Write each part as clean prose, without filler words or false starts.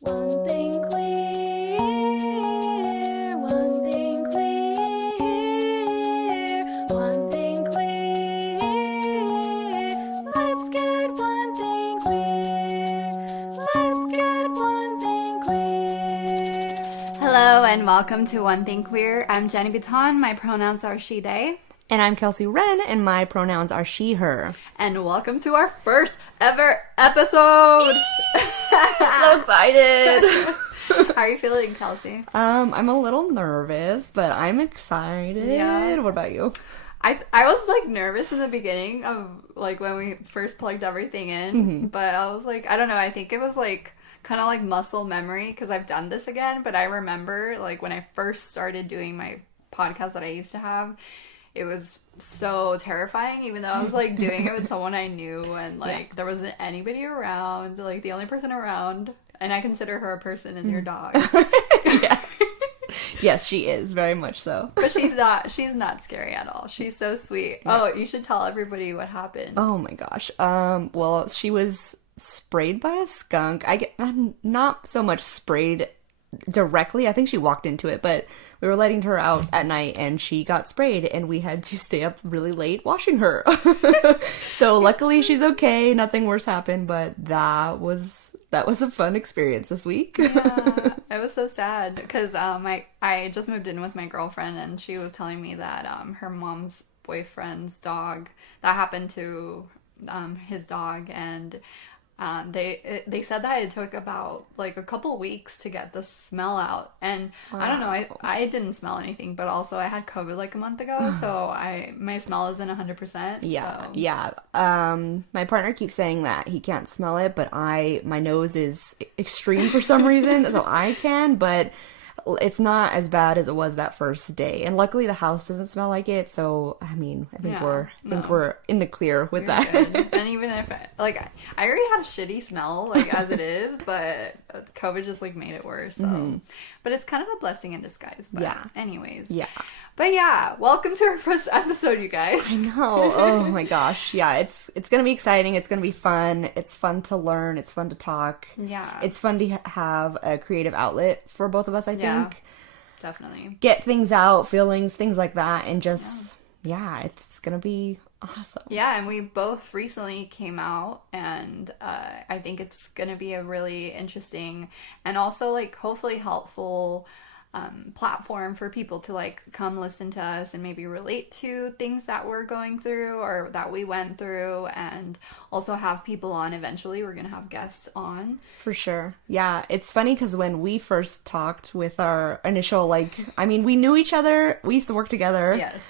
One thing queer, one thing queer, one thing queer. Let's get one thing queer. Let's get one thing queer. Hello and welcome to One Thing Queer. I'm Jenny Bouton. My pronouns are she, they. And I'm Kelsey Wren, and my pronouns are she, her. And welcome to our first ever episode. So excited. How are you feeling, Kelsey? I'm a little nervous, but I'm excited. Yeah. What about you? I was like nervous in the beginning of like when we first plugged everything in, but I was like, I don't know, I think it was like kind of like muscle memory because I've done this again, but I remember like when I first started doing my podcast that I used to have, it was so terrifying, even though I was like doing it with someone I knew and like there wasn't anybody around. Like the only person around, and I consider her a person, is your dog. Yes. Yes, she is, very much so. But she's not scary at all. She's so sweet. Yeah. Oh, you should tell everybody what happened. Oh my gosh. Well, she was sprayed by a skunk. I'm not so much sprayed directly. I think she walked into it, but we were letting her out at night and she got sprayed and we had to stay up really late washing her. So luckily she's okay. Nothing worse happened, but that was a fun experience this week. Yeah, it was so sad because I just moved in with my girlfriend and she was telling me that her mom's boyfriend's dog, that happened to his dog, and they said that it took about like a couple weeks to get the smell out, and wow. I don't know, I didn't smell anything, but also I had COVID like a month ago, so my smell isn't 100%. Yeah, so. yeah. My partner keeps saying that he can't smell it, but my nose is extreme for some reason, so I can, but it's not as bad as it was that first day, and luckily the house doesn't smell like it. So I mean, I think we're in the clear with that. Good. And even if I already had a shitty smell like as it is, but COVID just like made it worse. So, but it's kind of a blessing in disguise. But yeah. Anyways, yeah. But yeah, welcome to our first episode, you guys. I know. Oh my gosh. Yeah, it's gonna be exciting. It's gonna be fun. It's fun to learn. It's fun to talk. Yeah. It's fun to have a creative outlet for both of us, I think. Yeah, definitely. Get things out, feelings, things like that, and just it's gonna be awesome. Yeah, and we both recently came out, and I think it's gonna be a really interesting and also like hopefully helpful platform for people to like come listen to us and maybe relate to things that we're going through or that we went through, and also have people on. Eventually we're gonna have guests on for sure. Yeah, it's funny because when we first talked with our initial we knew each other, we used to work together. Yes.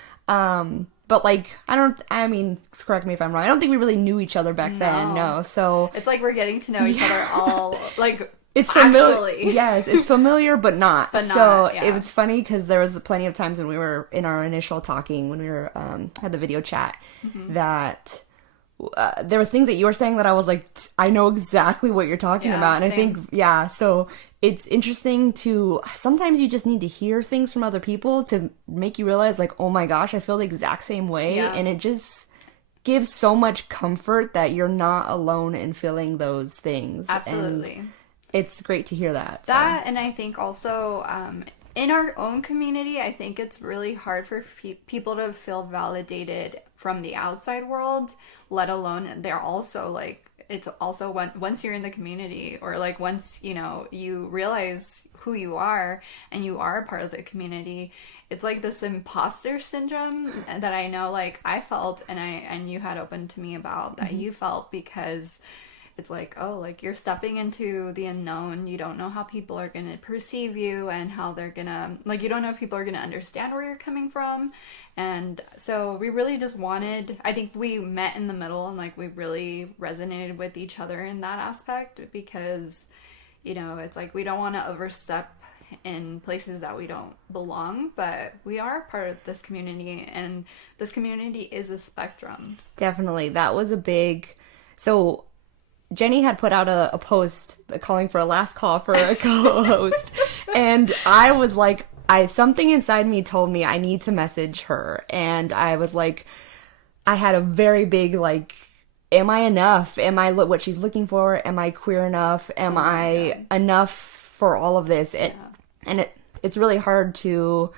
But correct me if I'm wrong, I don't think we really knew each other back then. No, so it's like we're getting to know each other all like it's familiar. Actually. Yes, it's familiar, but not. But not, so yeah. It was funny because there was plenty of times when we were in our initial talking, when we were had the video chat, that there was things that you were saying that I was like, I know exactly what you're talking about, and same. I think so it's interesting to sometimes you just need to hear things from other people to make you realize like, oh my gosh, I feel the exact same way, and it just gives so much comfort that you're not alone in feeling those things. Absolutely. And it's great to hear that. And I think also in our own community, I think it's really hard for people to feel validated from the outside world, let alone they're also like, it's also once you're in the community, or like once you realize who you are and you are a part of the community, it's like this imposter syndrome that I know like I felt, and you had opened to me about that you felt, because it's like, oh, like you're stepping into the unknown. You don't know how people are going to perceive you and how they're going to, like, you don't know if people are going to understand where you're coming from. And so we really just I think we met in the middle, and like we really resonated with each other in that aspect, because, it's like we don't want to overstep in places that we don't belong, but we are part of this community, and this community is a spectrum. Definitely. That was a big, so Jenny had put out a post calling for a last call for a co-host, and I was like, something inside me told me I need to message her, and I was like, I had a very big am I enough? Am I what she's looking for? Am I queer enough? Am I enough for all of this? And it's really hard to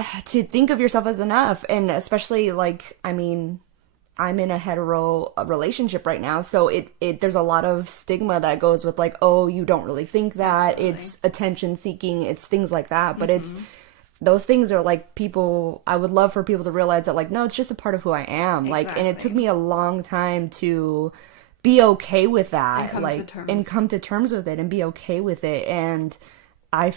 think of yourself as enough, and especially like, I mean, I'm in a hetero relationship right now, so it there's a lot of stigma that goes with like, oh, you don't really think that. Absolutely. It's attention seeking, it's things like that, but it's those things are like, people, I would love for people to realize that like, no, it's just a part of who I am. Like, and it took me a long time to be okay with that, and come to terms with it and be okay with it. And I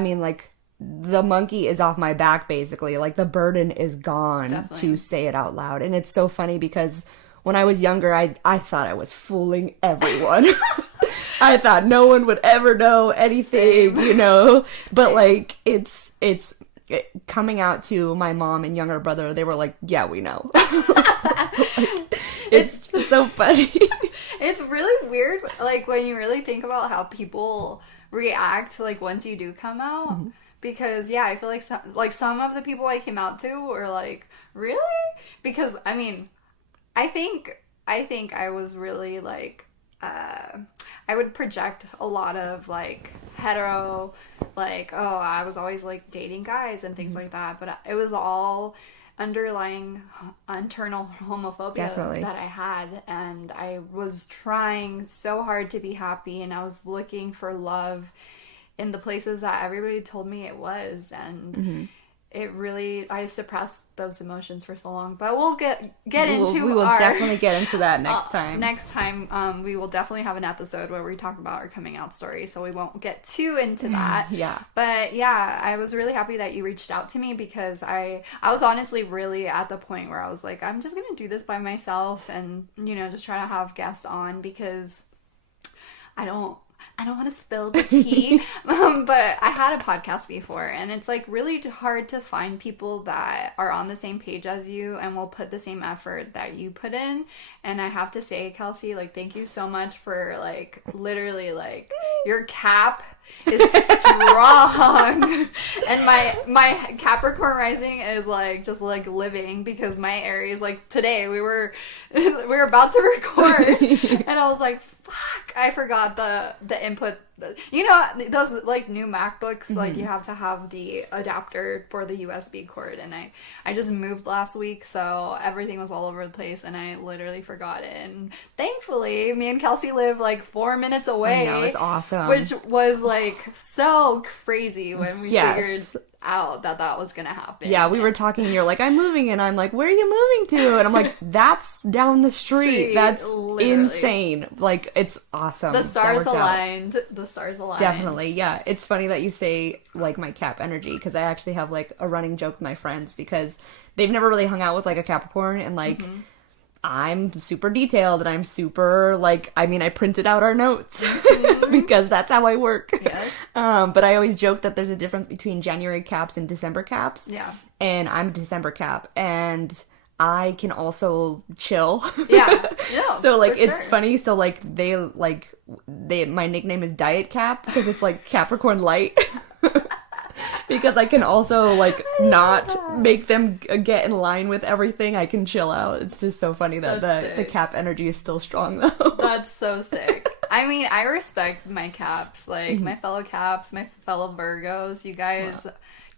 mean, like, the monkey is off my back, basically. Like, the burden is gone to say it out loud. And it's so funny because when I was younger, I thought I was fooling everyone. I thought no one would ever know anything, you know? But like, it's coming out to my mom and younger brother, they were like, yeah, we know. Like, it's just so funny. It's really weird, like, when you really think about how people react, like, once you do come out. Because, yeah, I feel like some of the people I came out to were like, really? Because, I mean, I think I was really, like, I would project a lot of, like, hetero, like, oh, I was always, like, dating guys and things like that. But it was all underlying internal homophobia that I had. And I was trying so hard to be happy, and I was looking for love in the places that everybody told me it was. And it really, I suppressed those emotions for so long. But we'll get into we will definitely get into that next time. Next time, we will definitely have an episode where we talk about our coming out story, so we won't get too into that. Yeah. But yeah, I was really happy that you reached out to me, because I was honestly really at the point where I was like, I'm just gonna do this by myself, and, you know, just try to have guests on, because I don't want to spill the tea, but I had a podcast before, and it's like really hard to find people that are on the same page as you and will put the same effort that you put in. And I have to say, Kelsey, like, thank you so much for, like, literally, like, your cap is strong. And my Capricorn rising is, like, just, like, living, because my Aries, like, today we were about to record, and I was like, fuck, I forgot the input. You know, those, like, new MacBooks, like, you have to have the adapter for the USB cord, and I just moved last week, so everything was all over the place, and I literally forgot it. And thankfully, me and Kelsey live, like, 4 minutes away. I know, it's awesome. Which was, like, so crazy when we figured out that was gonna happen. Yeah, we were talking, and you're like, I'm moving, and I'm like, where are you moving to? And I'm like, that's down the street. That's literally insane. Like, it's awesome. The stars aligned. The stars aligned. Definitely, yeah. It's funny that you say, like, my Cap energy, because I actually have, like, a running joke with my friends, because they've never really hung out with, like, a Capricorn, and, like, I'm super detailed, and I'm super, like, I mean, I printed out our notes because that's how I work. Yes. But I always joke that there's a difference between January caps and December caps. Yeah. And I'm a December cap, and I can also chill. Yeah. No, so, like, it's funny. So, like, my nickname is Diet Cap, because it's, like, Capricorn light. Because I can also, like, not make them get in line with everything. I can chill out. It's just so funny that the Cap energy is still strong, though. That's so sick. I mean, I respect my Caps, like, my fellow Caps, my fellow Virgos. You guys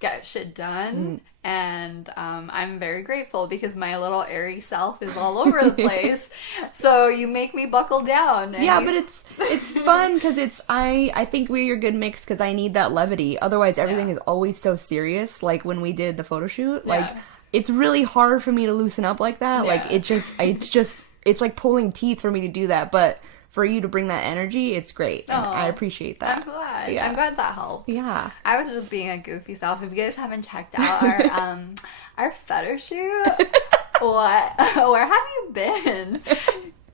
get shit done. And I'm very grateful, because my little airy self is all over the place. So you make me buckle down. Yeah, but it's fun, because I think we're your good mix, because I need that levity. Otherwise, everything is always so serious. Like when we did the photo shoot, like it's really hard for me to loosen up like that. Yeah. Like it's like pulling teeth for me to do that. But for you to bring that energy, it's great. And I appreciate that. I'm glad. Yeah. I'm glad that helped. Yeah. I was just being a goofy self. If you guys haven't checked out our photo shoot, where have you been?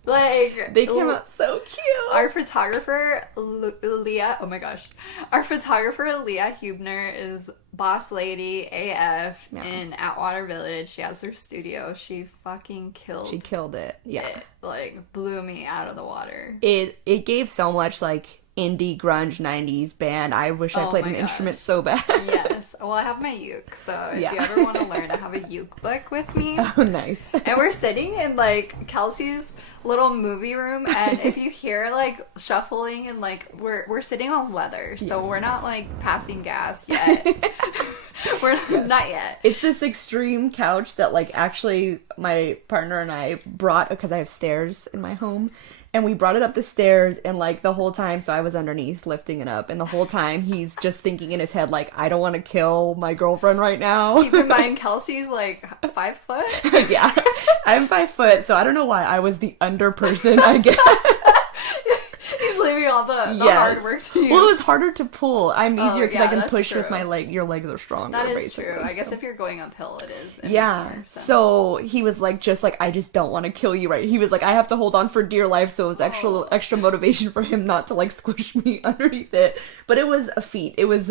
Like, they came out so cute. Our photographer, Leah, oh my gosh. Our photographer, Leah Hubner, is boss lady AF in Atwater Village. She has her studio. She fucking killed it. Yeah. It, like, blew me out of the water. It gave so much, like, indie grunge 90s band. I wish I Oh played my an gosh. instrument so bad. Yes. Well, I have my uke, so if Yeah. you ever want to learn, I have a uke book with me. Oh, nice. And we're sitting in like Kelsey's little movie room, and if you hear like shuffling and like we're sitting on leather, so Yes. we're not like passing gas yet. We're not yet. It's this extreme couch that like actually my partner and I brought because I have stairs in my home. And we brought it up the stairs, and like the whole time, so I was underneath lifting it up, and the whole time he's just thinking in his head like, I don't want to kill my girlfriend right now. Keep in mind, Kelsey's like 5 foot. Yeah, I'm 5 foot, so I don't know why I was the under person. I guess. He's leaving all the Yes. hard work to you. Well, it was harder to pull. I'm easier because yeah, I can that's push with true. my leg. Your legs are stronger. That is basically, true. I guess so. if you're going uphill, it is. Yeah. So he was like, just like, I just don't want to kill you, right? He was like, I have to hold on for dear life. So it was extra motivation for him not to like squish me underneath it. But it was a feat. It was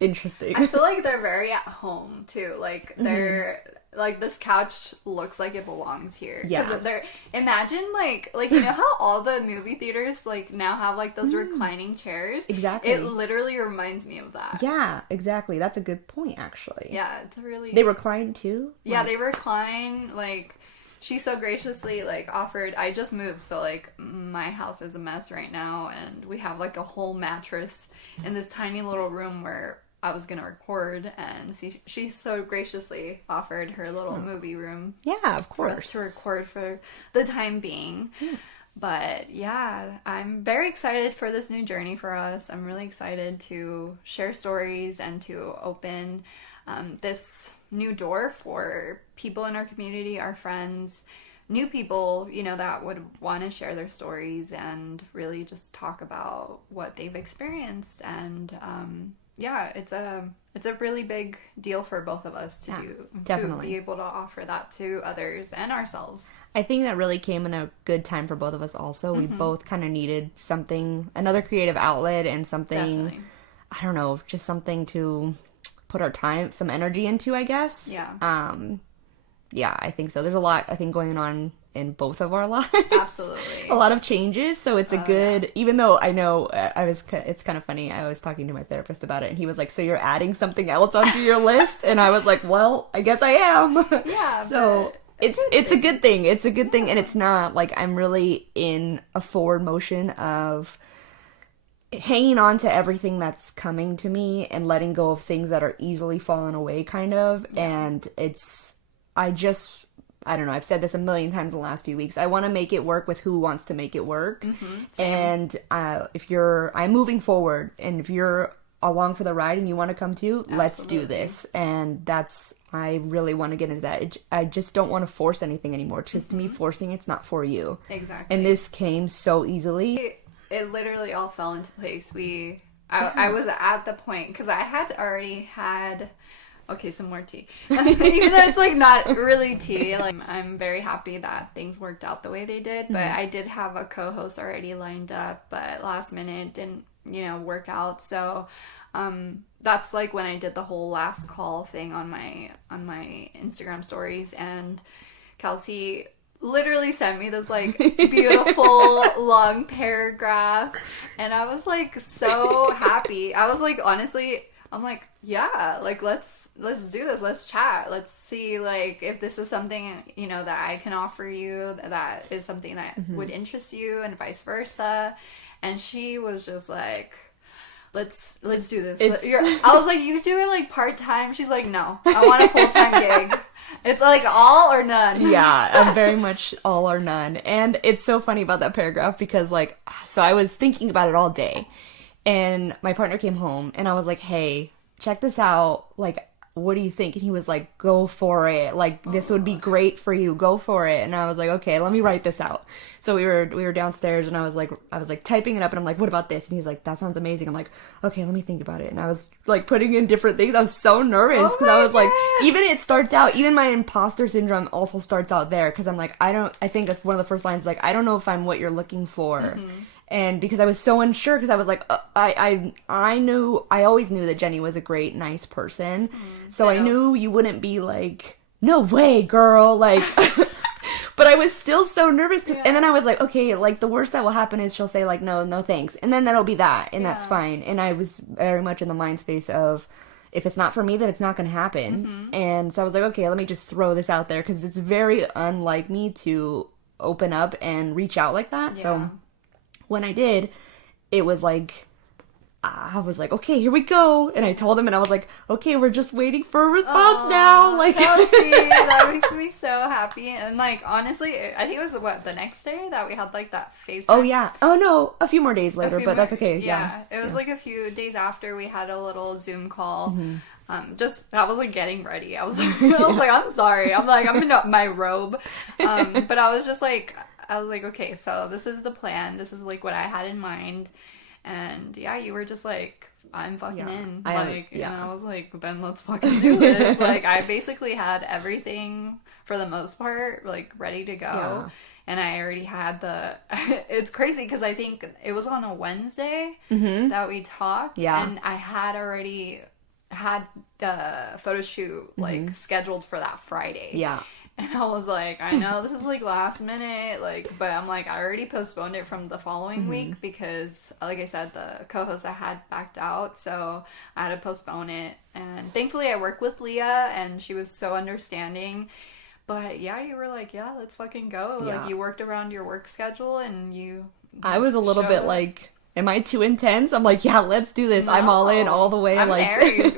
interesting. I feel like they're very at home too. Like they're like this couch looks like it belongs here. 'Cause Yeah. They're imagine like you know how all the movie theaters like now have like those reclining chairs. Exactly. It literally reminds me of that. Yeah, exactly. That's a good point, actually. Yeah, it's really. They recline too? Yeah, they recline. Like she so graciously like offered. I just moved, so like my house is a mess right now, and we have like a whole mattress in this tiny little room where I was gonna record, and she so graciously offered her little movie room Yeah, of for us course. to record for the time being. But yeah, I'm very excited for this new journey for us. I'm really excited to share stories and to open this new door for people in our community, our friends, new people, you know, that would want to share their stories and really just talk about what they've experienced. And yeah, it's a really big deal for both of us to do, definitely. to be able to offer that to others and ourselves. I think that really came in a good time for both of us also. We both kind of needed something, another creative outlet and something, Definitely. I don't know, just something to put our time, some energy into, I guess. Yeah. Yeah, I think so. There's a lot, I think, going on in both of our lives. Absolutely. A lot of changes, so it's a good, even though I know it's kind of funny. I was talking to my therapist about it, and he was like, so you're adding something else onto your list? And I was like, well, I guess I am. Yeah. So it's a good thing. It's a good thing, and it's not like I'm really in a forward motion of hanging on to everything that's coming to me and letting go of things that are easily falling away, kind of. And I don't know, I've said this a million times in the last few weeks. I want to make it work with who wants to make it work. And I'm moving forward, and if you're along for the ride and you want to come too, let's do this. And I really want to get into that. I just don't want to force anything anymore. Because to me, forcing it's not for you. Exactly. And this came so easily. It literally all fell into place. I was at the point, because I had already had, okay, some more tea. Even though it's like not really tea, like I'm very happy that things worked out the way they did. But I did have a co-host already lined up, but last minute didn't, work out. So that's like when I did the whole last call thing on my Instagram stories, and Kelsey literally sent me this like beautiful long paragraph, and I was like so happy. I was like, honestly, I'm like, yeah, like let's do this, let's chat, let's see like if this is something that I can offer you that is something that would interest you, and vice versa. And she was just like, let's do this. I was like, you do it like part-time? She's like, no, I want a full-time gig. It's like all or none. Yeah, I'm very much all or none. And it's so funny about that paragraph because so I was thinking about it all day, and my partner came home, and I was like, hey, check this out. Like, what do you think? And he was like, go for it. Like, this would be great for you. Go for it. And I was like, okay, let me write this out. So we were downstairs, and I was like typing it up, and I'm like, what about this? And he's like, that sounds amazing. I'm like, okay, let me think about it. And I was like putting in different things. I was so nervous because I was like, even my imposter syndrome also starts out there, because I'm like, I think one of the first lines is like, I don't know if I'm what you're looking for. And because I was so unsure, because I was like, I always knew that Jenny was a great, nice person. So I knew you wouldn't be like, no way, girl. Like, but But I was still so nervous. And then I was like, okay, like the worst that will happen is she'll say like, no thanks. And then that'll be that. And that's fine. And I was very much in the mind space of, if it's not for me, then it's not going to happen. And so I was like, okay, let me just throw this out there, because it's very unlike me to open up and reach out like that. So when I did, it was like, I was like, okay, here we go. And I told him, and I was like, okay, we're just waiting for a response now. Like, Kelsey, that makes me so happy. And like, honestly, I think it was the next day that we had like that FaceTime. Oh yeah. Oh no, a few more days later, but that's okay. Yeah. It was like a few days after we had a little Zoom call. I was like getting ready. I was like, I'm sorry. I'm in my robe. But I was like, okay, so this is the plan. This is like what I had in mind. And yeah, you were just like, I'm fucking in. And I was like, then let's fucking do this. Like, I basically had everything for the most part, like, ready to go. Yeah. And I already had it's crazy because I think it was on a Wednesday that we talked. Yeah. And I had already had the photo shoot, like, scheduled for that Friday. Yeah. And I was like, I know this is like last minute, like, but I'm like, I already postponed it from the following week because, like I said, the co-host I had backed out, so I had to postpone it. And thankfully I work with Leah, and she was so understanding. But yeah, you were like, yeah, let's fucking go. Yeah. Like, you worked around your work schedule, and I was a little bit like, am I too intense? I'm like, yeah, let's do this. No. I'm all in all the way. I'm an Aries.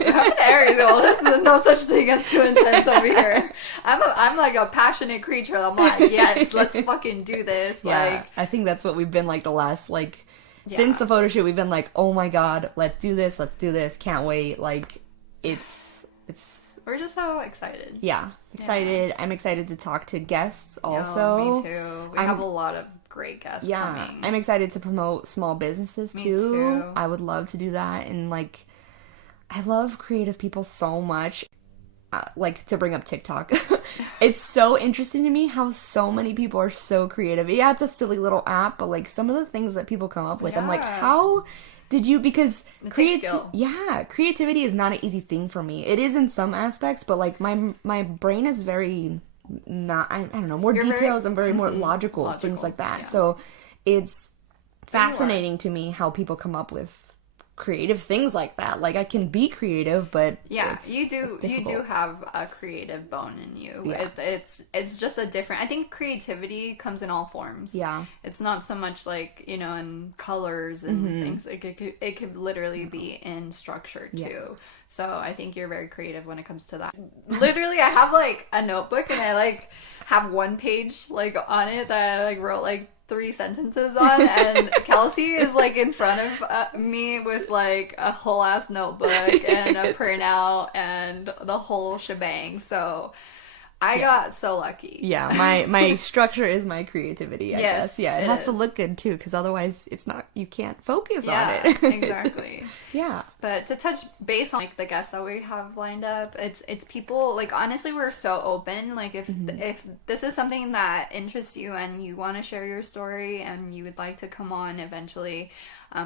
Well, there's no such thing as too intense over here. I'm like a passionate creature. I'm like, yes, let's fucking do this. Yeah, like, I think that's what we've been like the last, like, since the photo shoot, we've been like, oh my god, let's do this. Can't wait. Like, it's. We're just so excited. Yeah, excited. Yeah. I'm excited to talk to guests also. Me too. We have a lot of great guests coming. I'm excited to promote small businesses too. I would love to do that. And like, I love creative people so much. Like, to bring up TikTok, it's so interesting to me how so many people are so creative. Yeah, it's a silly little app, but like some of the things that people come up with, I'm like, how did you? Because creativity is not an easy thing for me. It is in some aspects, but like my brain is very not, I don't know, more details and very more logical, things like that. Yeah. So it's fascinating to me how people come up with creative things like that. Like, I can be creative, but yeah, you do have a creative bone in you. Yeah. It's just a different, I think creativity comes in all forms. Yeah, it's not so much like, in colors and things. Like, it could literally be in structure too. Yeah. So I think you're very creative when it comes to that. Literally, I have like a notebook, and I like have one page like on it that I like wrote like 3 sentences on, and Kelsey is like in front of me with like a whole ass notebook and a printout and the whole shebang. So I got so lucky. Yeah, my structure is my creativity, I guess. Yeah, it has to look good too, because otherwise it's not, you can't focus on it. Exactly. Yeah. But to touch base on like the guests that we have lined up, it's people, like, honestly, we're so open. Like, if this is something that interests you and you want to share your story and you would like to come on eventually,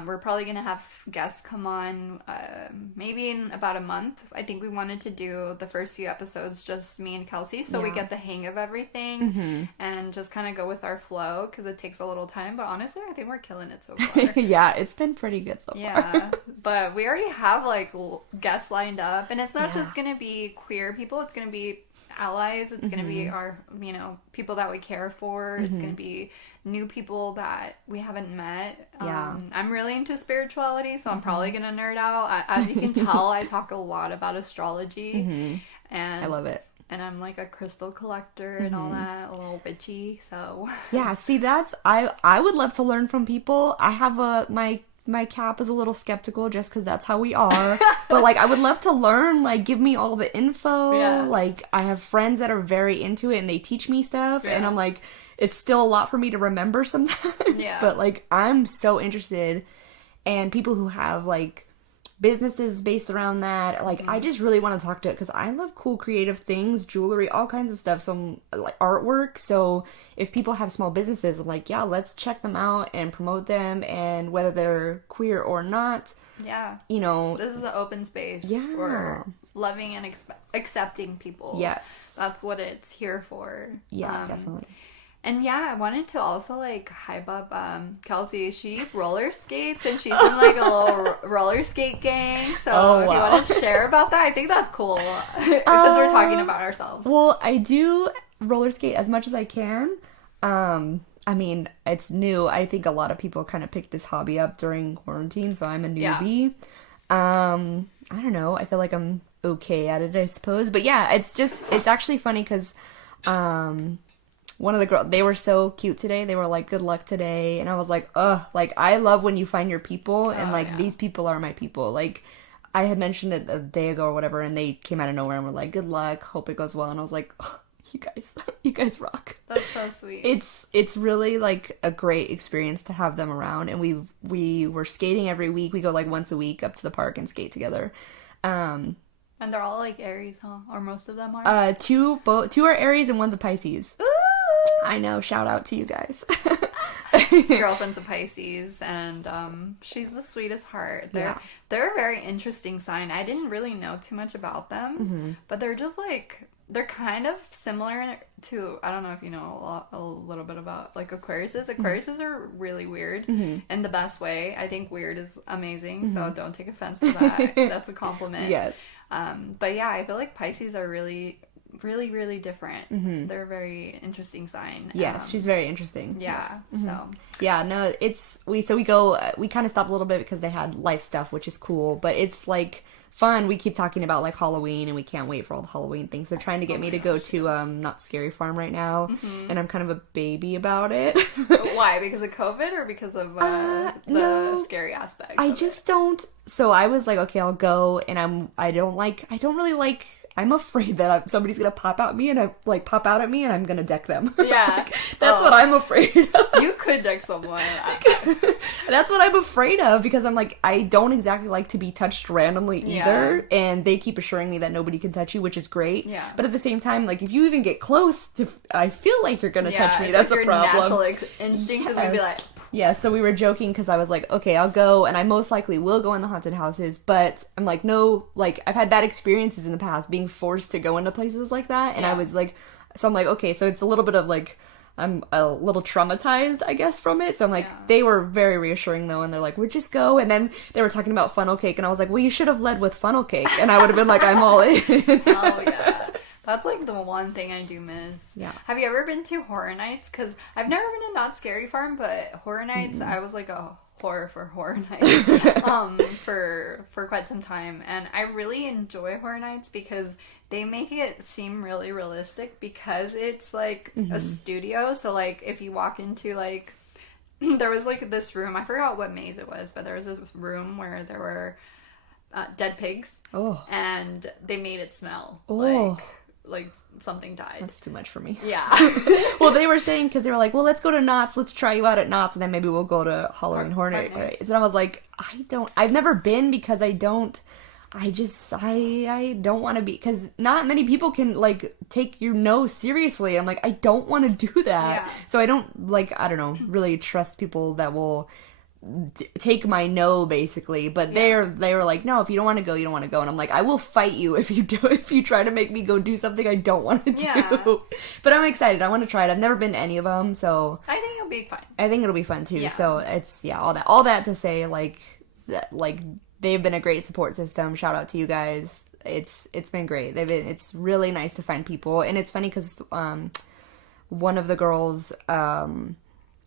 we're probably going to have guests come on maybe in about a month. I think we wanted to do the first few episodes just me and Kelsey, so we get the hang of everything and just kind of go with our flow, because it takes a little time. But honestly, I think we're killing it so far. Yeah, it's been pretty good so far. Yeah, but we already have like guests lined up, and it's not just going to be queer people. It's going to be allies. It's going to be our, people that we care for. It's going to be new people that we haven't met. I'm really into spirituality, so I'm probably going to nerd out. As you can tell, I talk a lot about astrology. And I love it. And I'm like a crystal collector and all that, a little bitchy, so. Yeah, see, I would love to learn from people. I have my cap is a little skeptical just because that's how we are. But, like, I would love to learn, like, give me all the info. Yeah. Like, I have friends that are very into it and they teach me stuff. Yeah. And I'm like, it's still a lot for me to remember sometimes. Yeah. But, like, I'm so interested. And people who have, like, businesses based around that, like, I just really want to talk to it because I love cool creative things, jewelry, all kinds of stuff, so like artwork. So if people have small businesses, I'm like, yeah, let's check them out and promote them, and whether they're queer or not, this is an open space for loving and accepting people. Yes, that's what it's here for. Yeah, definitely. And yeah, I wanted to also like hype up Kelsey. She roller skates and she's in like a little roller skate gang. So Oh, if you wow. want to share about that, I think that's cool. Since we're talking about ourselves. Well, I do roller skate as much as I can. I mean, it's new. I think a lot of people kind of picked this hobby up during quarantine, so I'm a Yeah. newbie. I don't know. I feel like I'm okay at it, I suppose. But yeah, it's actually funny because, one of the girls, they were so cute today. They were like, good luck today. And I was like, ugh, like, I love when you find your people, and Oh, like, yeah. these people are my people. Like, I had mentioned it a day ago or whatever, and they came out of nowhere and were like, good luck, hope it goes well. And I was like, oh, you guys rock. That's so sweet. It's really like a great experience to have them around, and we were skating every week. We go like once a week up to the park and skate together. And they're all like Aries, huh? Or most of them are? Two are Aries and one's a Pisces. Ooh! I know, shout out to you guys. My girlfriend's a Pisces, and she's the sweetest heart. They're a very interesting sign. I didn't really know too much about them, but they're just like, they're kind of similar to, I don't know if you know a little bit about like Aquariuses. Aquariuses are really weird in the best way. I think weird is amazing, so don't take offense to that. That's a compliment. Yes. But yeah, I feel like Pisces are really, really, really different. They're a very interesting sign. Yes, she's very interesting. Yeah, Yes. so Yeah, no, we go, we kind of stopped a little bit because they had life stuff, which is cool, but it's like fun. We keep talking about like Halloween, and we can't wait for all the Halloween things. They're trying to get me to go to Not Scary Farm right now, and I'm kind of a baby about it. why? Because of COVID or because of the no. scary aspect? I of just don't. So I was like, okay, I'll go, and I don't really like. I'm afraid that somebody's gonna pop out me and pop out at me, and I'm gonna deck them. Yeah. Like, that's what I'm afraid of. it. You could deck someone. That's what I'm afraid of, because I'm like, I don't exactly like to be touched randomly either, and they keep assuring me that nobody can touch you, which is great. Yeah. But at the same time, like, if you even get close to, I feel like you're gonna touch me. It's That's like a your problem. natural instinct is gonna be like, Yeah, so we were joking because I was like, okay, I'll go, and I most likely will go in the haunted houses, but I'm like, no, like, I've had bad experiences in the past being forced to go into places like that, and I was like, so I'm like, okay, so it's a little bit of like, I'm a little traumatized, I guess, from it, so I'm like, they were very reassuring though, and they're like, we'll just go, and then they were talking about funnel cake, and I was like, well, you should have led with funnel cake, and I would have been like, I'm all in. oh yeah. That's like the one thing I do miss. Yeah. Have you ever been to Horror Nights? Because I've never been to Not Scary Farm, but Horror Nights, I was like a whore for Horror Nights for quite some time. And I really enjoy Horror Nights because they make it seem really realistic, because it's like a studio. So like if you walk into like, there was like this room, I forgot what maze it was, but there was this room where there were dead pigs. Oh. And they made it smell like something died. That's too much for me. Yeah. Well, they were saying, because they were like, well, let's go to Knott's, let's try you out at Knott's, and then maybe we'll go to Halloween Horror Nights. Right? And I was like, I've never been, because I don't want to be, because not many people can like take your no seriously. I'm like, I don't want to do that. Yeah. So I don't really trust people that will take my no, basically. But they were like, no, if you don't want to go, you don't want to go. And I'm like, I will fight you if you try to make me go do something I don't want to do. But I'm excited. I want to try it. I've never been to any of them, so I think it'll be fun. I think it'll be fun too. Yeah. So it's all that to say, like they've been a great support system. Shout out to you guys. It's been great. It's really nice to find people, and it's funny because one of the girls,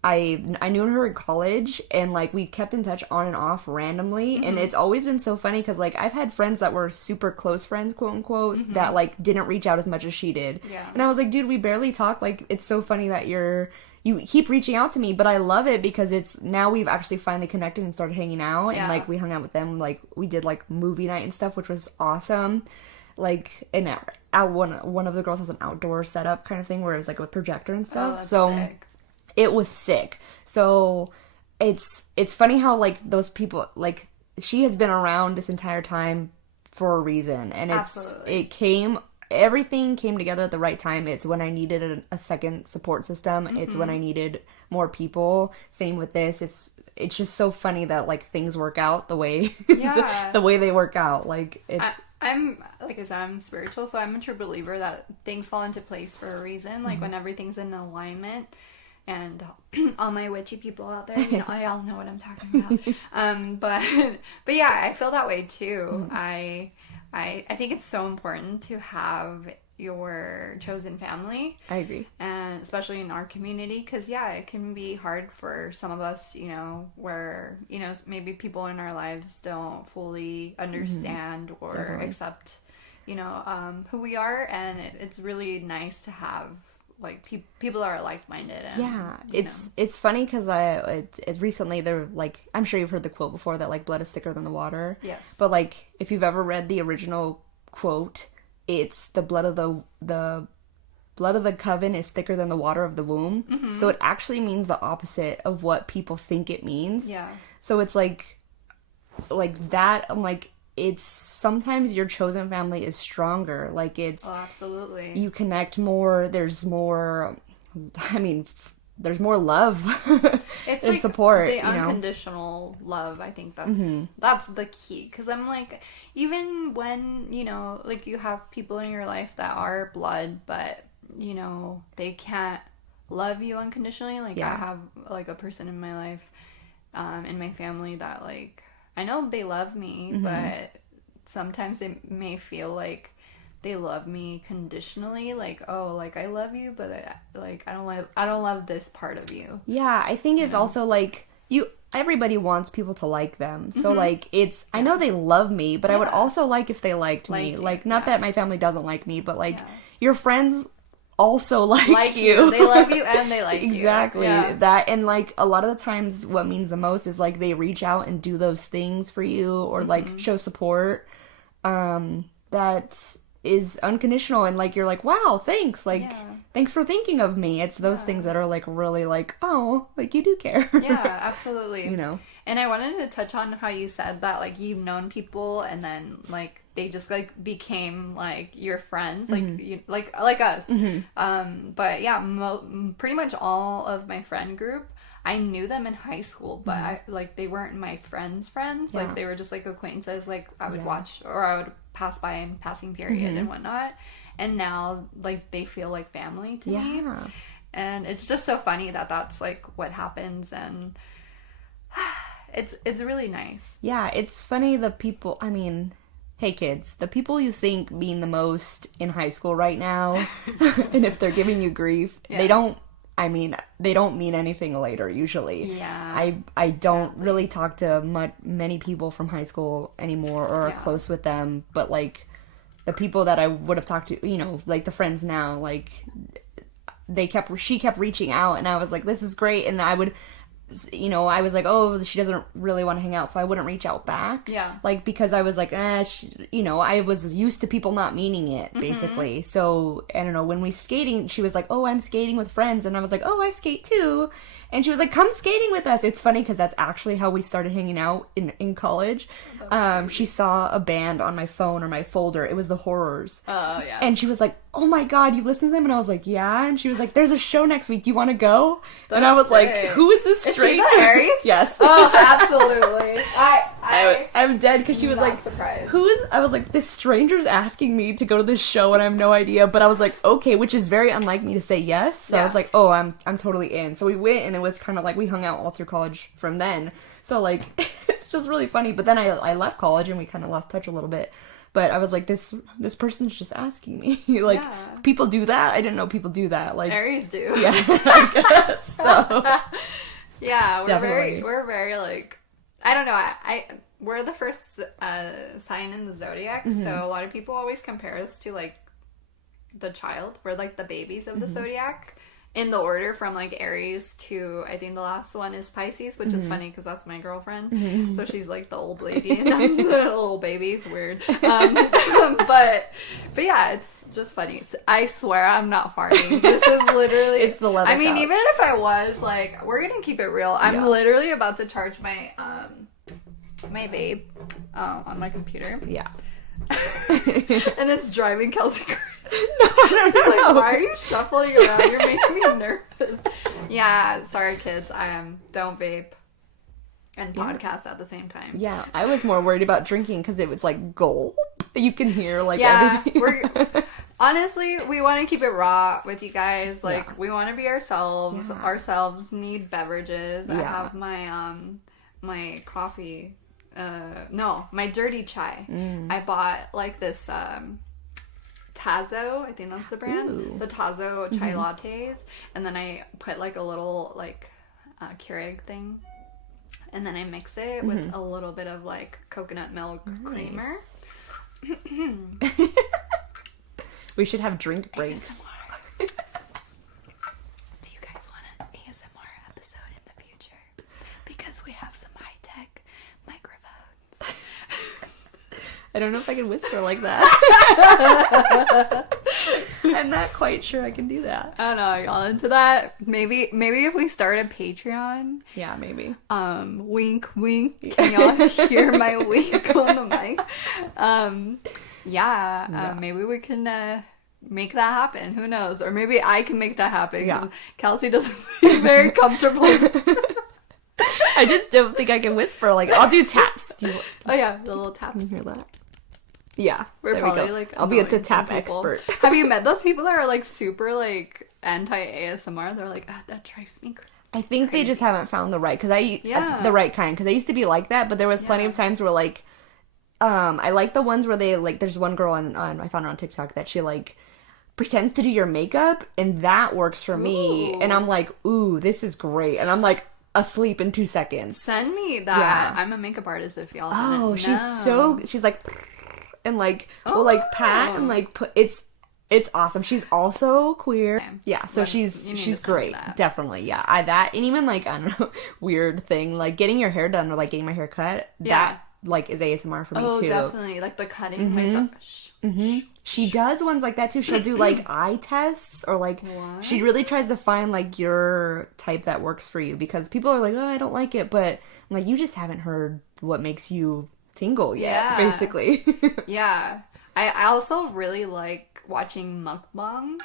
I knew her in college, and like we kept in touch on and off randomly, and it's always been so funny because like I've had friends that were super close friends, quote unquote, that like didn't reach out as much as she did. Yeah. And I was like, dude, we barely talk. Like, it's so funny that you keep reaching out to me, but I love it because it's now we've actually finally connected and started hanging out, and like we hung out with them, like we did like movie night and stuff, which was awesome. Like, and one of the girls has an outdoor setup kind of thing where it was like with projector and stuff. Oh, that's so sick. It was sick. So it's funny how like those people, like she has been around this entire time for a reason, and everything came together at the right time. It's when I needed a second support system. It's when I needed more people. Same with this. It's just so funny that like things work out the way the way they work out. Like it's I'm, like I said, I'm spiritual, so I'm a true believer that things fall into place for a reason. Like when everything's in alignment, and all my witchy people out there, I all know what I'm talking about. But yeah, I feel that way too. I think it's so important to have your chosen family. I agree. And especially in our community, because yeah, it can be hard for some of us, where, maybe people in our lives don't fully understand or Definitely. accept, who we are. And it's really nice to have like people that are like-minded. And, Yeah, it's funny because it's recently they're like, I'm sure you've heard the quote before that like blood is thicker than the water. Yes. But like if you've ever read the original quote, it's the blood of the blood of the coven is thicker than the water of the womb. So it actually means the opposite of what people think it means. Yeah. So it's like that. I'm like, it's sometimes your chosen family is stronger. Like it's, absolutely. you connect more. There's more. I mean, there's more love It's and like support. the unconditional love. I think that's the key. Because I'm like, even when like you have people in your life that are blood, but they can't love you unconditionally. Like I have like a person in my life, in my family that like, I know they love me, but sometimes they may feel like they love me conditionally, like, oh, like I love you, but I don't love this part of you. Yeah, I think it's also like everybody wants people to like them. So like it's I know they love me, but I would also like if they liked me. Like not that my family doesn't like me, but like your friends also like you. They love you and they like exactly. you. Exactly. That, and like a lot of the times what means the most is like they reach out and do those things for you or like show support that is unconditional, and like you're like, wow, thanks, like thanks for thinking of me. It's those things that are like really like, oh, like you do care. Yeah, absolutely. And I wanted to touch on how you said that like you've known people and then like they just like became like your friends, like like us. But yeah, pretty much all of my friend group, I knew them in high school, but they weren't my friends. Like they were just like acquaintances. Like I would watch, or I would pass by in passing period and whatnot. And now like they feel like family to me. And it's just so funny that that's like what happens, and it's really nice. Yeah, it's funny the people. I mean, hey kids, the people you think mean the most in high school right now, and if they're giving you grief, they don't. I mean, they don't mean anything later, usually. Yeah. I don't really talk to many people from high school anymore or are close with them. But, like, the people that I would have talked to, like, the friends now, like, she kept reaching out. And I was like, this is great. And I would, I was like, oh, she doesn't really want to hang out. So I wouldn't reach out back. Yeah. Like, because I was like, I was used to people not meaning it, basically. So, I don't know, when we skating, she was like, oh, I'm skating with friends. And I was like, oh, I skate too. And she was like, come skating with us. It's funny because that's actually how we started hanging out in college. She saw a band on my phone or my folder. It was the Horrors. Oh, yeah. And she was like, oh my God, you listen to them? And I was like, yeah. And she was like, there's a show next week. Do you want to go? And I was like, who is this stranger? Is she the Aries? Yes. Oh, absolutely. I'm dead because she was like, surprised. who is? I was like, this stranger's asking me to go to this show and I have no idea. But I was like, okay, which is very unlike me to say yes. So I was like, oh, I'm totally in. So we went, and it was kind of like we hung out all through college from then. So like, it's just really funny. But then I left college and we kind of lost touch a little bit. But I was like, this person's just asking me. Like, people do that? I didn't know people do that. Like Aries do. Yeah, I guess. So yeah, Definitely. we're very like, I don't know. We're the first sign in the zodiac, so a lot of people always compare us to like the child. We're like the babies of the zodiac. In the order from like Aries to, I think the last one is Pisces, which is funny because that's my girlfriend. So she's like the old lady and I'm the little baby. Weird. But yeah, it's just funny. I swear I'm not farting. This is literally, it's the leather couch. Even if I was, like, we're gonna keep it real. I'm literally about to charge my my vape on my computer. Yeah. And it's driving Kelsey crazy. No, She's like, why are you shuffling around? You're making me nervous. Yeah, sorry kids. Don't vape and podcast at the same time. Yeah, I was more worried about drinking because it was like gulp. You can hear like Yeah, everything. honestly, we want to keep it raw with you guys. Like, Yeah. we want to be ourselves. Yeah. Ourselves need beverages. I Yeah. have my coffee. No, my dirty chai. I bought like this Tazo. I think that's the brand. Ooh. The Tazo chai lattes, and then I put like a little like Keurig thing, and then I mix it with a little bit of like coconut milk creamer. We should have drink breaks. ASMR. Do you guys want an ASMR episode in the future? Because we have some high-tech microphones. I don't know if I can whisper like that. I'm not quite sure I can do that. I don't know, y'all into that? Maybe if we start a Patreon. Yeah, maybe. Wink, wink. Can y'all hear my wink on the mic? Maybe we can make that happen. Who knows? Or maybe I can make that happen. Yeah. Kelsey doesn't seem very comfortable. I just don't think I can whisper. Like, I'll do taps. Oh yeah, the little taps. Can you hear that? Yeah, We're there probably we go. like I'll be at the annoying some tap people. expert. Have you met those people that are like super like anti ASMR? They're like, that drives me crazy. I think they just haven't found the right, Yeah. the right kind. Because I used to be like that, but there was plenty of times where like, I like the ones where they like. There's one girl on I found her on TikTok that she like pretends to do your makeup, and that works for me. Ooh. And I'm like, ooh, this is great. And I'm like asleep in 2 seconds. Send me that. Yeah. I'm a makeup artist. If y'all Oh, didn't know. she's like, and like will like pat and like put it's awesome. She's also queer. Okay. Yeah, so Well, she's you need to she's send me great. that. Definitely. Yeah. And even like I don't know, weird thing like getting your hair done or like getting my hair cut. Yeah. That like is ASMR for me Oh, too. definitely. Like the cutting, like the She does ones like that too. She'll do like eye tests or like What? she really tries to find like your type that works for you because people are like, oh, I don't like it, but I'm like, you just haven't heard what makes you tingle yet, Yeah. basically. Yeah. I also really like watching mukbangs.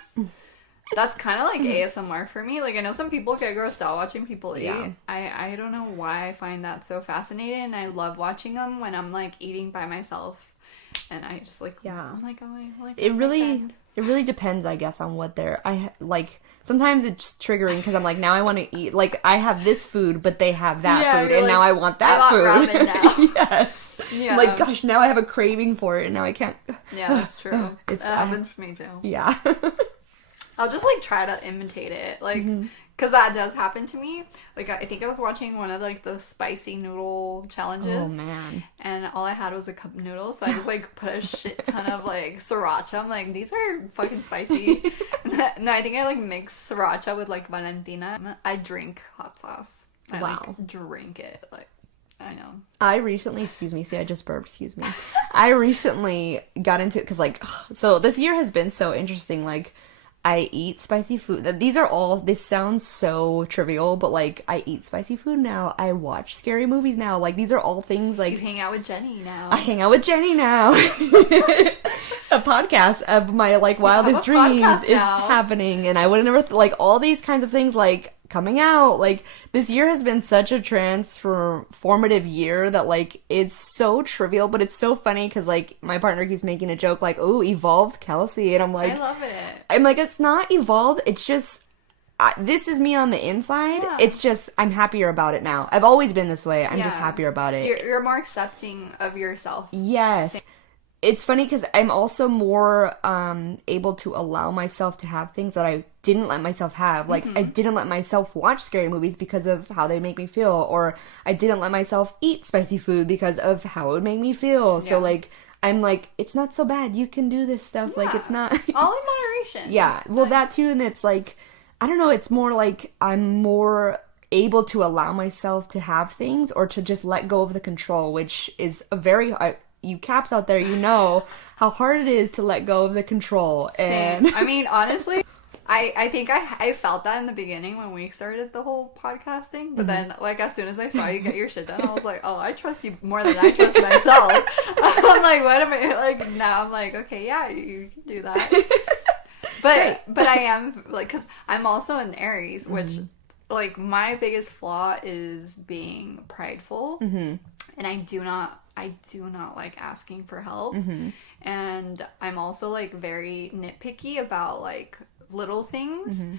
That's kind of like ASMR for me. Like, I know some people get grossed out watching people eat. Yeah. I don't know why I find that so fascinating. I love watching them when I'm like eating by myself, and I just like I'm like, oh, I like It my really friend. it really depends, I guess, on what they're like. Sometimes it's triggering because I'm like, now I want to eat. Like, I have this food, but they have that Yeah, food, you're and like, now I want that I food. want ramen now. Yes. Yeah. Like, gosh, now I have a craving for it, and now I can't. Yeah, that's true. It's- That happens to me too. Yeah. I'll just like try to imitate it, like, because that does happen to me. Like, I think I was watching one of like the spicy noodle challenges. Oh man. And all I had was a cup of noodles, so I just like put a shit ton of like sriracha. I'm like, these are fucking spicy. No, I think I like mix sriracha with like Valentina. I drink hot sauce. I Wow. like drink it. Like, I know. I recently, excuse me, see, I just burped, excuse me. I recently got into, because like, so this year has been so interesting, like, I eat spicy food. This sounds so trivial, but like, I eat spicy food now. I watch scary movies now. Like, these are all things like... You hang out with Jenny now. I hang out with Jenny now. A podcast of my like wildest have a podcast dreams is now. happening, and I would have never like all these kinds of things like coming out. Like this year has been such a transformative year that like it's so trivial, but it's so funny because like my partner keeps making a joke like, "Oh, evolved Kelsey," and I'm like, I love it. I'm like, it's not evolved. It's just. This is me on the inside. Yeah. It's just I'm happier about it now. I've always been this way. I'm just Yeah. happier about it. You're more accepting of yourself. Yes. It's funny because I'm also more able to allow myself to have things that I didn't let myself have. Like, I didn't let myself watch scary movies because of how they make me feel. Or I didn't let myself eat spicy food because of how it would make me feel. So, Yeah. like, I'm like, it's not so bad. You can do this stuff. Like, it's not... All in moderation. Yeah. Well, that too. And it's like, I don't know. It's more like I'm more able to allow myself to have things or to just let go of the control, which is a very... you caps out there, you know how hard it is to let go of the control. And Same. I mean, honestly, I think I felt that in the beginning when we started the whole podcast thing. But then, like, as soon as I saw you get your shit done, I was like, oh, I trust you more than I trust myself. I'm like, what am I, like, now I'm like, okay, yeah, you can do that. But I am, like, because I'm also an Aries, which, like, my biggest flaw is being prideful. And I I do not like asking for help. Mm-hmm. And I'm also like very nitpicky about like little things. Mm-hmm.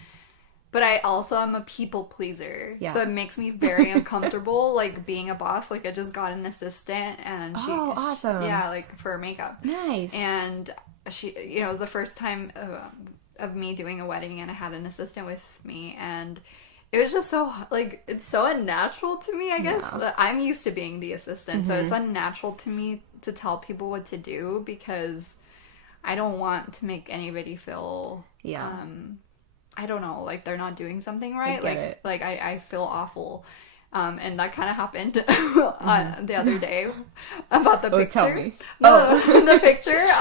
But I also am a people pleaser. Yeah. So it makes me very uncomfortable, like, being a boss. Like, I just got an assistant, and Oh, awesome. yeah, like, for makeup. Nice. And she, you know, it was the first time of me doing a wedding, and I had an assistant with me, and it was just so, like, it's so unnatural to me, I guess. Yeah. I'm used to being the assistant, so it's unnatural to me to tell people what to do, because I don't want to make anybody feel... Yeah. I don't know, like, they're not doing something right. Like I feel awful. And that kind of happened the other day about the picture. Tell me. No, the picture. It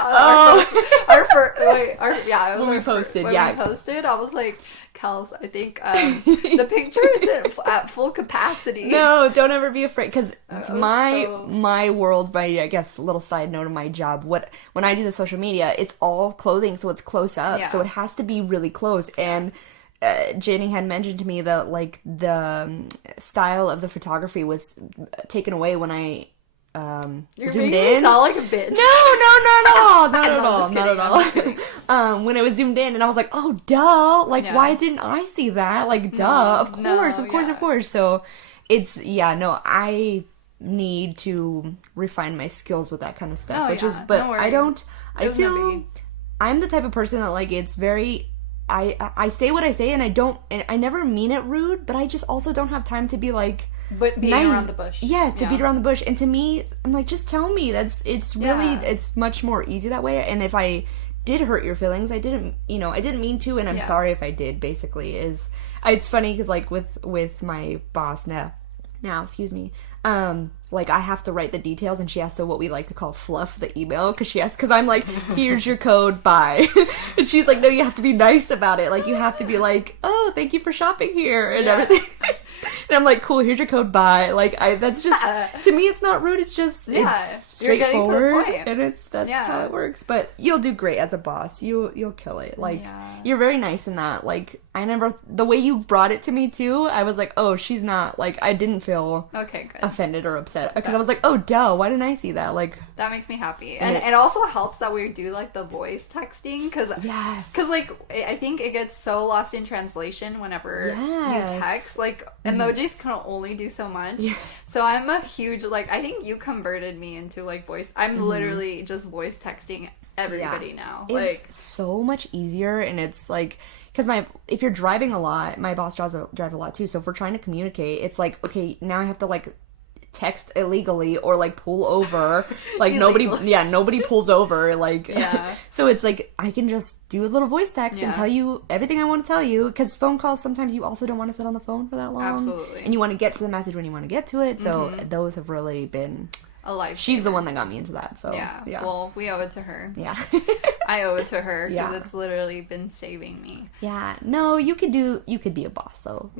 was when we posted, when yeah. we posted, I was like, Kels, I think the picture isn't at full capacity. No, don't ever be afraid, because so... my world, my, I guess, little side note of my job, when I do the social media, it's all clothing, so it's close up, so it has to be really close, and Jenny had mentioned to me that, like, the style of the photography was taken away when I You're zoomed making me in. sound like a bitch. Not at all. When it was zoomed in, and I was like, oh, duh. Like, why didn't I see that? Like, duh. Of course. So, I need to refine my skills with that kind of stuff. I feel I'm the type of person that, like, it's very... I say what I say, and I never mean it rude, but I just also don't have time to be like... But beating around the bush. Yes, to beat around the bush. And to me, I'm like, just tell me. It's much more easy that way. And if I did hurt your feelings, I didn't mean to, and I'm sorry if I did, basically. It's funny, because, like, with my boss now, excuse me, like, I have to write the details, and she has to, what we like to call, fluff the email, because I'm like, here's your code, bye. And she's like, no, you have to be nice about it. Like, you have to be like, oh, thank you for shopping here, and everything. And I'm like, cool, here's your code, bye. Like, that's just, to me, it's not rude, it's just, it's straightforward, and that's how it works. But you'll do great as a boss. You'll kill it. Like, you're very nice in that. Like, the way you brought it to me, too, I was like, oh, she's not, like, I didn't feel offended or upset. Because I was like, oh, duh, why didn't I see that? Like, that makes me happy. And it also helps that we do, like, the voice texting, because, like, I think it gets so lost in translation whenever you text. Like, emojis can only do so much. So I'm a huge, like, I think you converted me into, like, voice. I'm literally just voice texting everybody now. It's like, so much easier, and it's, like... Because if you're driving a lot, my boss drives a lot, too, so if we're trying to communicate, it's like, okay, now I have to, like... text illegally or like pull over, like nobody pulls over, like so it's like I can just do a little voice text and tell you everything I want to tell you, because phone calls, sometimes you also don't want to sit on the phone for that long. Absolutely. And you want to get to the message when you want to get to it, so those have really been a life. She's the one that got me into that, so yeah. Well, we owe it to her. I owe it to her, because it's literally been saving me. No, you could be a boss, though.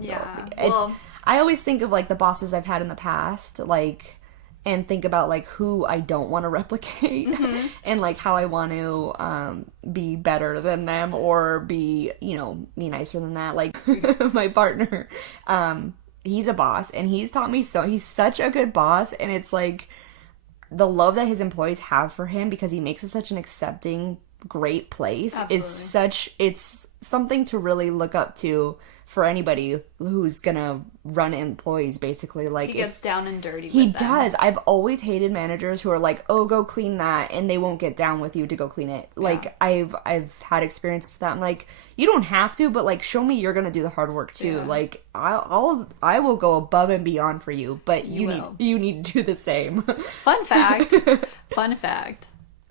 I always think of, like, the bosses I've had in the past, like, and think about, like, who I don't want to replicate, and, like, how I want to be better than them, or be nicer than that. Like, my partner, he's a boss, and he's taught me he's such a good boss, and it's, like, the love that his employees have for him, because he makes it such an accepting, great place, it's something to really look up to for anybody who's gonna run employees, basically. Like, he gets down and dirty with them. He does. I've always hated managers who are like, oh, go clean that, and they won't get down with you to go clean it. Like, I've had experiences with that. I'm like, you don't have to, but, like, show me you're gonna do the hard work too. Like, I will go above and beyond for you, but you need to do the same. Fun fact.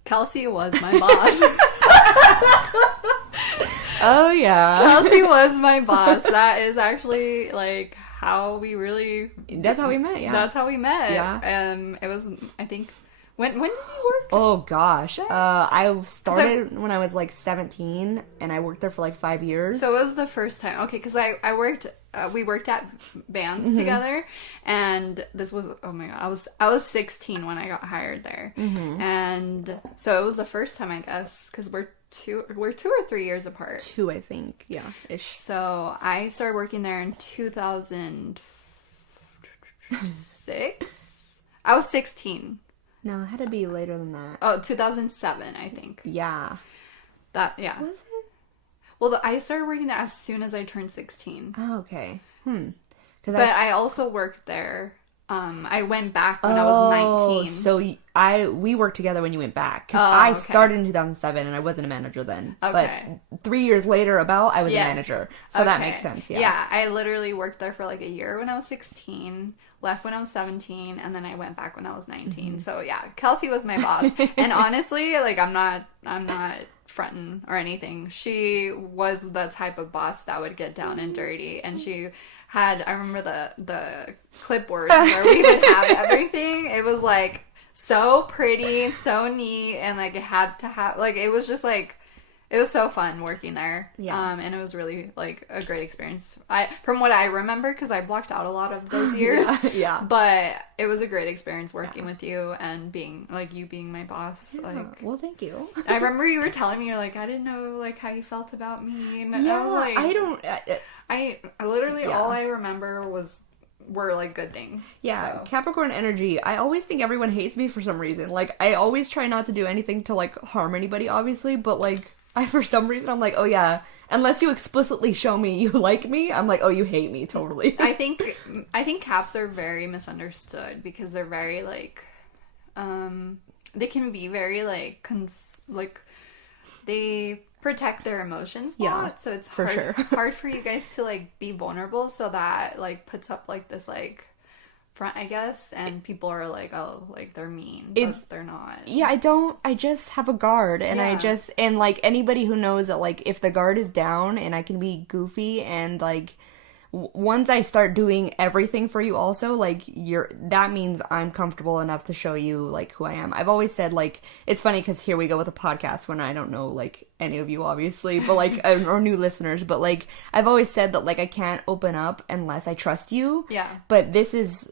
Kelsey was my boss. Oh, yeah. Kelsey was my boss. That is actually, like, how we really... That's how we met, yeah. That's how we met. Yeah. It was, I think... When did you work? Oh, gosh. I started when I was, like, 17, and I worked there for, like, 5 years. So it was the first time. Okay, because I worked... we worked at bands together, and this was... Oh, my God. I was 16 when I got hired there. And so it was the first time, I guess, because we're 2 or 3 years apart. 2, I think. Yeah. Ish. So I started working there in 2006. I was 16. No, it had to be later than that. Oh, 2007, I think. Yeah. Yeah. Was it? Well, I started working there as soon as I turned 16. Oh, okay. But I also worked there. I went back when I was 19. So we worked together when you went back. Because I started in 2007 and I wasn't a manager then. Okay. But 3 years later, I was a manager. So that makes sense, yeah. Yeah, I literally worked there for like a year when I was 16, left when I was 17, and then I went back when I was 19. Mm-hmm. So yeah, Kelsey was my boss. And honestly, like I'm not fronting or anything. She was the type of boss that would get down and dirty, and she had, I remember the clipboard where we would have everything. It was like so pretty, so neat, and like it had to have, like, it was just like, it was so fun working there. Yeah. And it was really like a great experience. From what I remember, because I blocked out a lot of those years. Yeah. But it was a great experience working with you and being like you being my boss. Yeah. Like, well, thank you. I remember you were telling me, you're like, I didn't know like how you felt about me. And yeah, I was like, I literally all I remember were like good things. Yeah, so. Capricorn energy. I always think everyone hates me for some reason. Like, I always try not to do anything to like harm anybody, obviously, but like for some reason I'm like, oh yeah, unless you explicitly show me you like me, I'm like, oh, you hate me totally. I think Caps are very misunderstood because they're very like they can be very like they protect their emotions a lot, so it's hard for you guys to like be vulnerable, so that like puts up like this like front, I guess, and people are like, oh, like they're mean, but they're not. Yeah, I just have a guard, and and like anybody who knows that like if the guard is down and I can be goofy, and like once I start doing everything for you also, like that means I'm comfortable enough to show you like who I am. I've always said, like, it's funny because here we go with a podcast when I don't know like any of you obviously, but like or new listeners, but like I've always said that like I can't open up unless I trust you. Yeah. But this is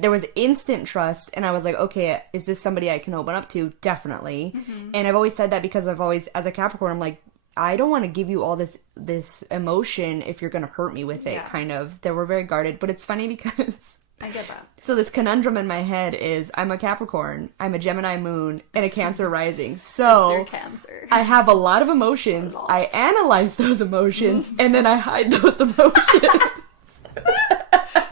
there was instant trust, and I was like, okay, is this somebody I can open up to? Definitely. Mm-hmm. And I've always said that because I've always, as a Capricorn, I'm like, I don't want to give you all this emotion if you're going to hurt me with it, kind of. They were very guarded, but it's funny because... I get that. So this conundrum in my head is I'm a Capricorn, I'm a Gemini moon, and a Cancer rising. So it's your Cancer. I have a lot of emotions. I analyze those emotions, and then I hide those emotions.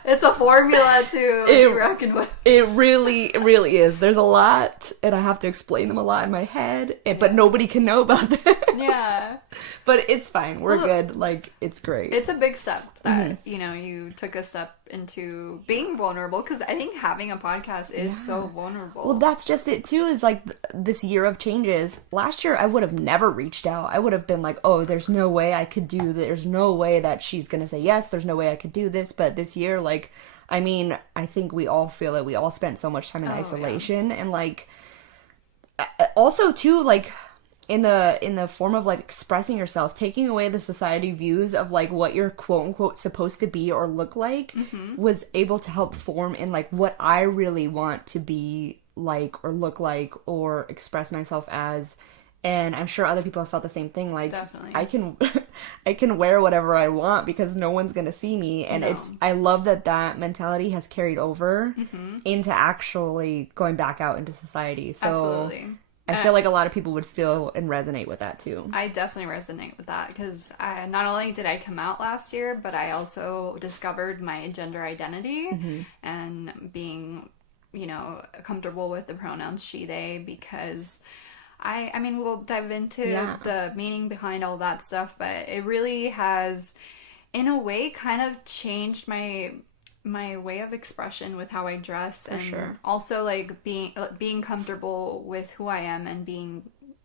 It's a formula to be reckoned with. It really is. There's a lot, and I have to explain them a lot in my head, but nobody can know about them. Yeah. But it's fine. We're good. Like, it's great. It's a big step that, you took a step into being vulnerable, because I think having a podcast is so vulnerable. Well, that's just it, too, is like this year of changes. Last year, I would have never reached out. I would have been like, oh, there's no way I could do this. There's no way that she's going to say yes. There's no way I could do this. But this year, like, I mean, I think we all feel it. We all spent so much time in isolation. And, like, also, too, like, in the form of like expressing yourself, taking away the society views of like what you're quote unquote supposed to be or look like, was able to help form in like what I really want to be like or look like or express myself as. And I'm sure other people have felt the same thing. Like, definitely. I can wear whatever I want because no one's gonna see me. And I love that mentality has carried over into actually going back out into society. So absolutely. I feel like a lot of people would feel and resonate with that too. I definitely resonate with that because not only did I come out last year, but I also discovered my gender identity and being, comfortable with the pronouns she, they, because I mean, we'll dive into the meaning behind all that stuff, but it really has, in a way, kind of changed my way of expression with how I dress, and also like being comfortable with who I am and being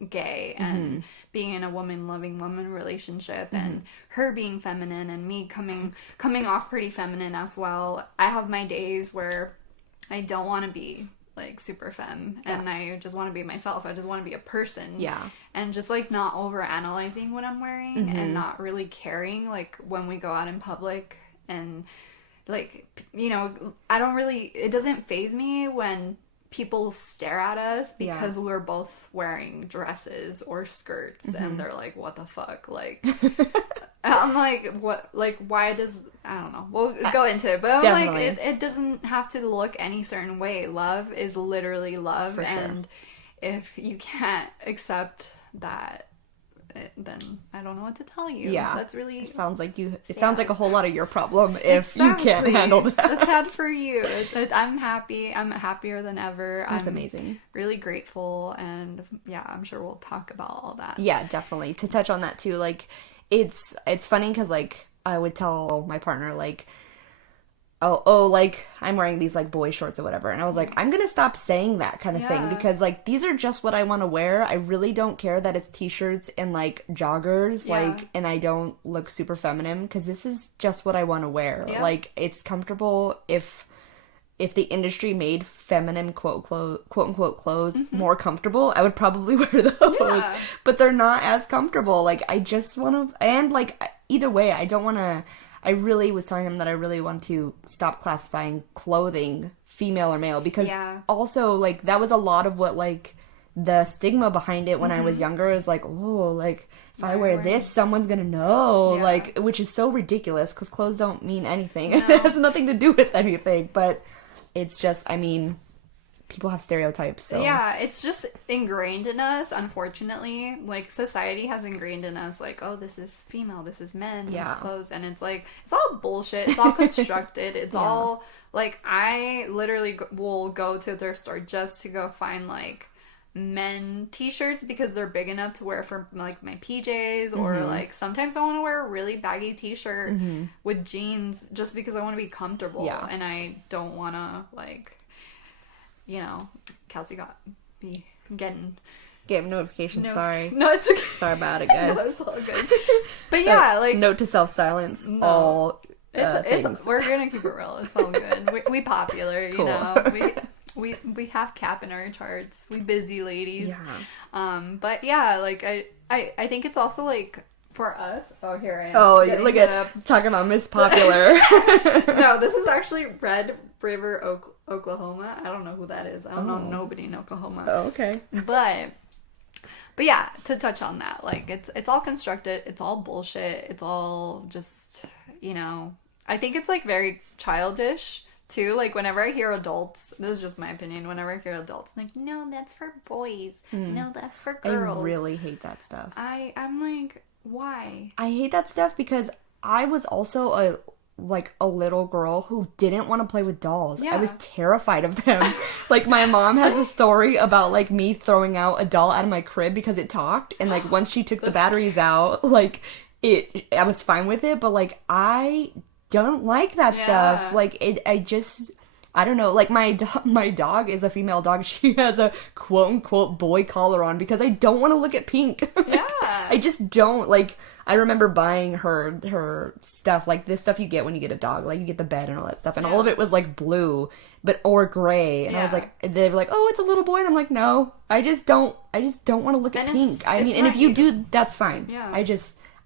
gay and being in a loving woman relationship and her being feminine and me coming off pretty feminine as well. I have my days where I don't want to be like super femme and I just want to be myself. I just want to be a person. Yeah. And just like not over analyzing what I'm wearing and not really caring like when we go out in public, and like, I don't really, it doesn't faze me when people stare at us because we're both wearing dresses or skirts and they're like, what the fuck? Like, I'm like, what, like, why does, I don't know, we'll go into it, but I'm Definitely. like, it doesn't have to look any certain way. Love is literally love, For sure. and if you can't accept that, then I don't know what to tell you. Yeah. That's really It sounds like sad. sounds like a whole lot of your problem if you can't handle that. That's sad for you. I'm happy. I'm happier than ever. That's I'm amazing. really grateful, and yeah, I'm sure we'll talk about all that. Yeah, definitely. To touch on that too, like it's funny because like I would tell my partner like, oh, like I'm wearing these like boy shorts or whatever, and I was like, I'm gonna stop saying that kind of thing Yeah. because like these are just what I want to wear. I really don't care that it's t-shirts and like joggers, Yeah. like, and I don't look super feminine because this is just what I want to wear. Yeah. Like it's comfortable. If the industry made feminine quote unquote clothes more comfortable, I would probably wear those. Yeah. But they're not as comfortable. Like I just want to, and like either way, I don't want to. I really was telling him that I really want to stop classifying clothing female or male because Yeah. also like that was a lot of what like the stigma behind it when I was younger is like, oh, like if I wear this, someone's gonna know, Yeah. like, which is so ridiculous because clothes don't mean anything. No. It has nothing to do with anything, but it's just, I mean, people have stereotypes, so. Yeah, it's just ingrained in us, unfortunately. Like, society has ingrained in us, like, oh, this is female, this is men, this Yeah. is clothes. And it's like, it's all bullshit. It's all constructed. It's all, like, I literally will go to a thrift store just to go find, like, men t-shirts because they're big enough to wear for, like, my PJs. Or, like, sometimes I want to wear a really baggy t-shirt with jeans just because I want to be comfortable. Yeah. And I don't want to, like... You know, Kelsey got me getting Notifications, sorry. No, it's okay. Sorry about it, guys. No, it's all good. But yeah, like Note to self-silence, all things. we're gonna keep it real. It's all good. We popular, you Cool. know. We have cap in our charts. We busy ladies. Yeah. But yeah, like I think it's also like for us. Oh, here I am. Oh, getting look it at talking about Miss Popular. No, this is actually Red River, Oklahoma. I don't know who that is. I don't know nobody in Oklahoma. Oh, okay. But yeah, to touch on that, like it's all constructed, it's all bullshit, it's all just, you know, I think it's like very childish too. Like whenever I hear adults, this is just my opinion, whenever I hear adults like, no, that's for boys, no, that's for girls. I really hate that stuff. I'm like, why? I hate that stuff because I was also a little girl who didn't want to play with dolls. Yeah. I was terrified of them. Like my mom has a story about like me throwing out a doll out of my crib because it talked, and like once she took the batteries out, like I was fine with it, but like I don't like that stuff. Like I don't know, like my dog is a female dog. She has a quote unquote boy collar on because I don't want to look at pink. Yeah. I just don't like. I remember buying her stuff, like this stuff you get when you get a dog, like you get the bed and all that stuff, and all of it was like blue, or gray, and I was like, they were like, oh, it's a little boy, and I'm like, no, I just don't want to look at pink. I mean, and if you do, that's fine. Yeah.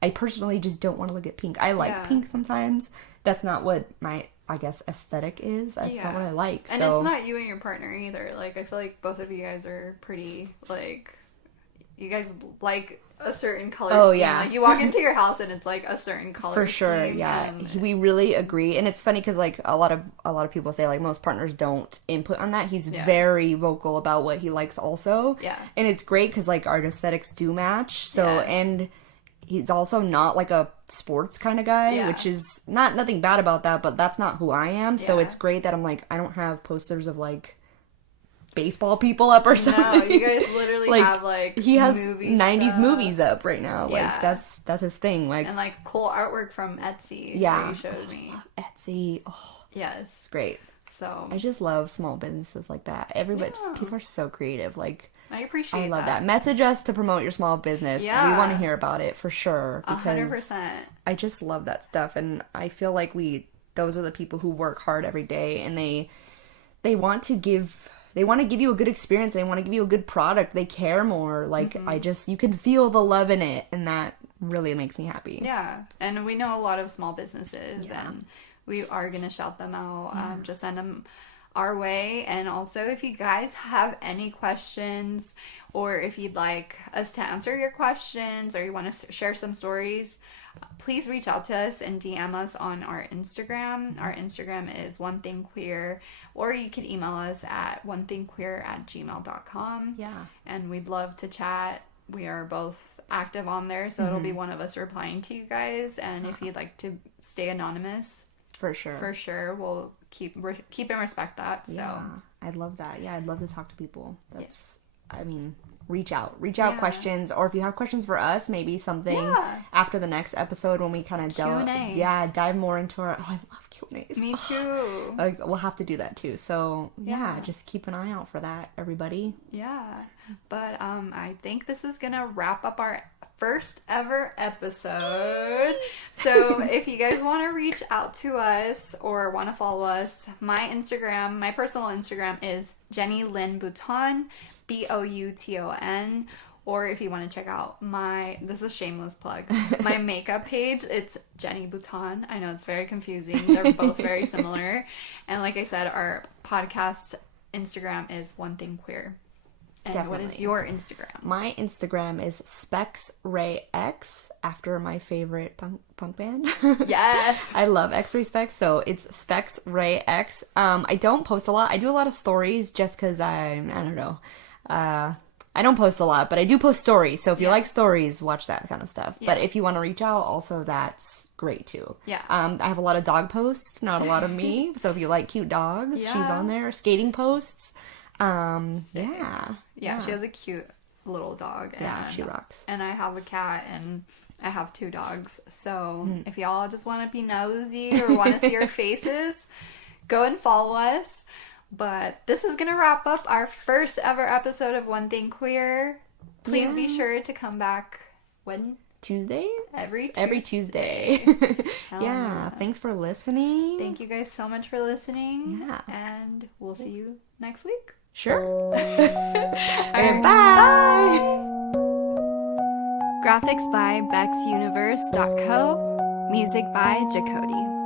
I personally just don't want to look at pink. I like pink sometimes. That's not what my, I guess, aesthetic is. That's not what I like. And so. it's not you and your partner either. Like, I feel like both of you guys are pretty, like, you guys like a certain color scheme. Yeah. Like, you walk into your house and it's like a certain color For sure, scheme, yeah. and We really agree. And it's funny because, like, a lot of people say, like, most partners don't input on that. He's very vocal about what he likes also. Yeah. And it's great because, like, our aesthetics do match. So, Yes. and he's also not, like, a sports kind of guy, which is nothing bad about that, but that's not who I am. So it's great that I'm, like, I don't have posters of, like, baseball people up or something. No, you guys literally like, have like he has movie 90s stuff. movies up right now. Yeah. Like that's his thing. Like, And like cool artwork from Etsy. Yeah. That you showed me. Etsy. Oh, Yes. it's great. So I just love small businesses like that. Everybody, people are so creative. Like, I appreciate I love that. Message us to promote your small business. Yeah. We want to hear about it for sure. Because 100%. I just love that stuff, and I feel like those are the people who work hard every day, and they want to give you a good experience. They want to give you a good product. They care more. Like, you can feel the love in it, and that really makes me happy. Yeah. And we know a lot of small businesses, and we are going to shout them out. Just send them our way. And also, if you guys have any questions, or if you'd like us to answer your questions, or you want to share some stories, please reach out to us and DM us on our Instagram. Our Instagram is One Thing Queer, or you can email us at onethingqueer@gmail.com. Yeah. And we'd love to chat. We are both active on there, so it'll be one of us replying to you guys. And if you'd like to stay anonymous, For sure, we'll keep and respect that. So yeah, I'd love that. Yeah, I'd love to talk to people. That's, I mean, reach out questions, or if you have questions for us, maybe something after the next episode when we kind of dive more into our. Oh, I love Q&As. Me too. Like, we'll have to do that too. So yeah, just keep an eye out for that, everybody. Yeah, but I think this is gonna wrap up our first ever episode. So if you guys want to reach out to us or want to follow us, my personal Instagram is Jenny Lynn Bouton, Bouton. Or if you want to check out this is a shameless plug, my makeup page, it's Jenny Bouton. I know it's very confusing. They're both very similar. And like I said, our podcast Instagram is One Thing Queer. And Definitely. What is your Instagram? My Instagram is SpexRayX, after my favorite punk band. Yes. I love X-Ray Specs, so it's SpexRayX. I don't post a lot. I do a lot of stories just because I don't know. I don't post a lot, but I do post stories. So if you like stories, watch that kind of stuff. Yeah. But if you want to reach out, also that's great too. Yeah. I have a lot of dog posts, not a lot of me. So if you like cute dogs, she's on there. Skating posts. Yeah, she has a cute little dog. And, she rocks. And I have a cat, and I have 2 dogs. So if y'all just want to be nosy or want to see our faces, go and follow us. But this is going to wrap up our first ever episode of One Thing Queer. Please be sure to come back when? Tuesday? Every Tuesday. Yeah. Thanks for listening. Thank you guys so much for listening. Yeah. And we'll see you next week. Sure. Right, bye. Graphics by BexUniverse.co. Music by Jacody.